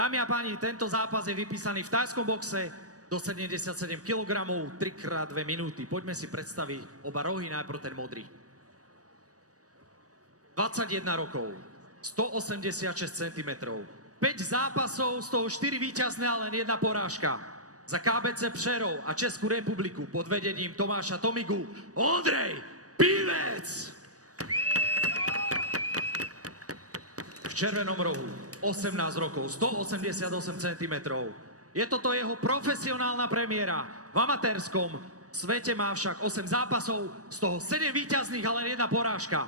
Dámy a páni, tento zápas je vypísaný v thajskom boxe do 77 kg, 3x2 minúty. Poďme si predstaviť oba rohy, najprv ten modrý. 21 rokov, 186 cm, 5 zápasov, z toho 4 víťazné a len 1 porážka. Za KBC Přerov a Českú republiku pod vedením Tomáša Tomigu, Ondrej Pivec! V červenom rohu, 18 rokov, 188 cm. Je toto jeho profesionálna premiéra. V amatérskom svete má však 8 zápasov, z toho 7 víťazných a len 1 porážka.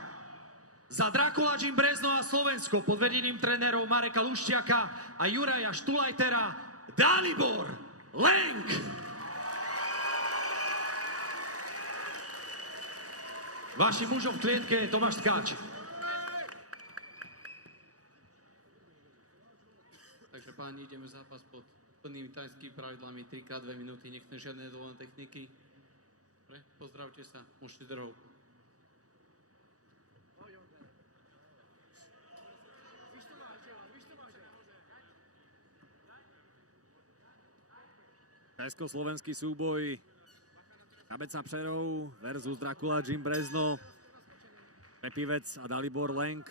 Za Drakula Gym Brezno a Slovensko pod vedením trénerov Mareka Lušťaka a Juraja Štulajtera, Dalibor Lenk! Vašim mužom v klietke je Tomáš Tkáč. Takže páni, ideme zápas pod plnými tajskými pravidlami 3x2 minúty, nechcem žiadne dovolené techniky. Dobre, pozdravte sa, môžete drhov. Tajsko-slovenský súboj KBC Přerov versus Drakula Gym Brezno, Pivec a Dalibor Lenk.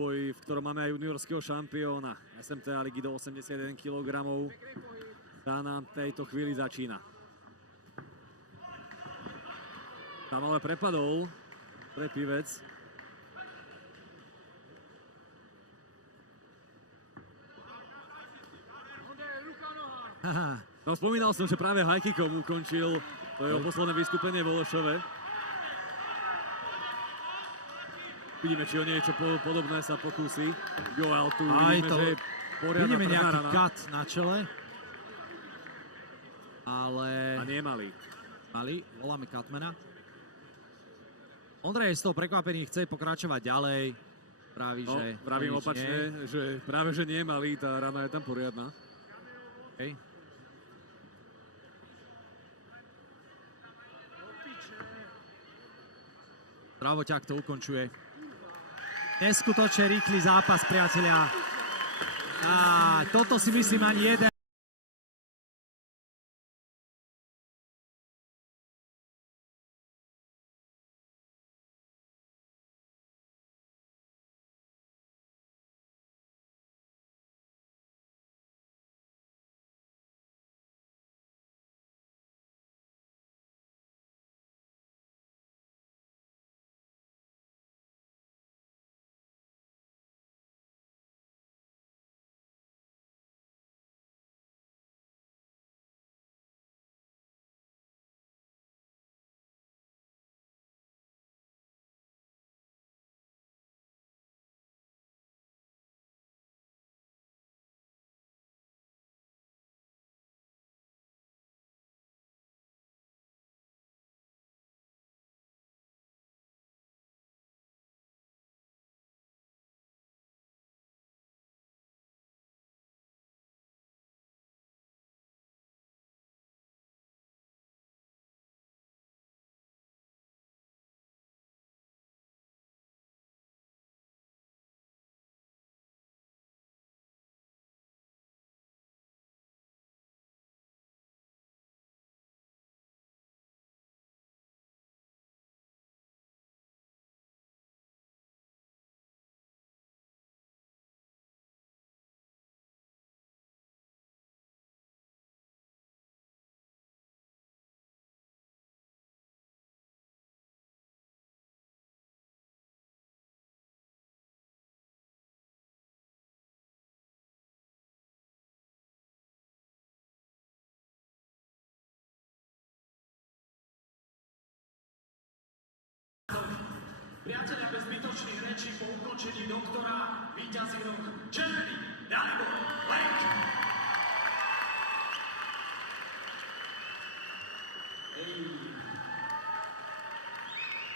Boj, v ktorom máme aj juniorského šampióna SMTA ligy do 81 kg. Tá nám v tejto chvíli začína. Tam ale prepadol pre Pivec. No, spomínal som, že práve high kickom ukončil to jeho posledné vystúpenie vo Lešove. Vidíme, či o niečo podobné sa pokúsi. Joel tu vidíme, že je poriadna vidíme nejaký rana. cut na čele. Ale... A nie malý. Malý, voláme cutmana. Ondrej je z toho prekvapený, chce pokračovať ďalej. Praví, No, že... pravím opačne, že práve, že nie je malý, tá rana je tam poriadna. Okay. Pravoťák to ukončuje. Neskutočne rýchly zápas, priatelia. A toto si myslím ani jeden. Priatelia, bez zbytočných rečí po ukončení doktora víťazí rok červený Dalibor Lenk.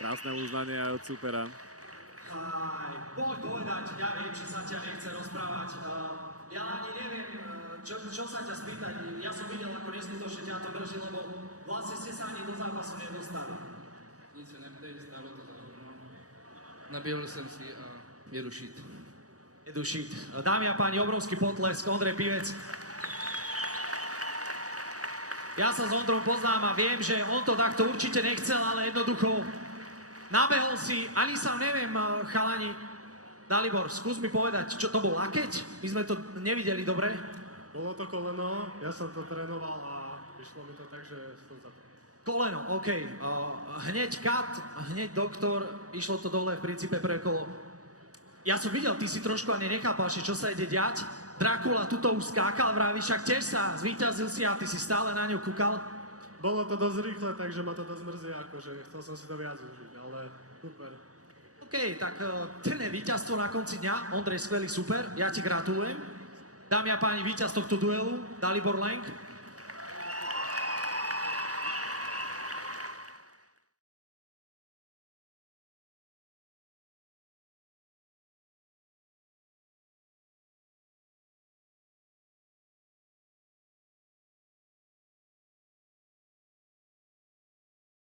Krásne uznanie aj od supera. Poď povedať, ja viem, či sa ťa nechce rozprávať. Ja ani neviem, čo sa ťa spýtať. Ja som videl, ako neskutočne ťa to drží, lebo vlastne ste sa ani do zápasu nedostali. Nic se neptej, stalo to za hovno. Naběhl jsem si a jedu šít. Nedušiť. Dámy a páni, obrovský potlesk, Ondrej Pivec. Ja sa s Ondrom poznám a viem, že on to takto určite nechcel, ale jednoducho nabehol si, ani sa neviem, chalani. Dalibor, skús mi povedať, čo to bol lakeť? My sme to nevideli dobre. Bolo to koleno, ja som to trénoval a vyšlo mi to tak, že som za to. Koleno, OK. Hneď kat, hneď doktor, išlo to dole v princípe pre kolo. Ja som videl, ty si trošku ani nechápal, že čo sa ide diať. Drakula tuto už skákal, vraví, však tiež sa zvíťazil si a ty si stále na ňu kúkal. Bolo to dosť rýchle, takže ma to dosť mrzí, akože chcel som si to viac užiť, ale super. OK, tak ten je víťazstvo na konci dňa. Ondrej, skvelý, super, ja ti gratulujem. Dámy a páni, víťaz tohto duelu, Dalibor Lenk.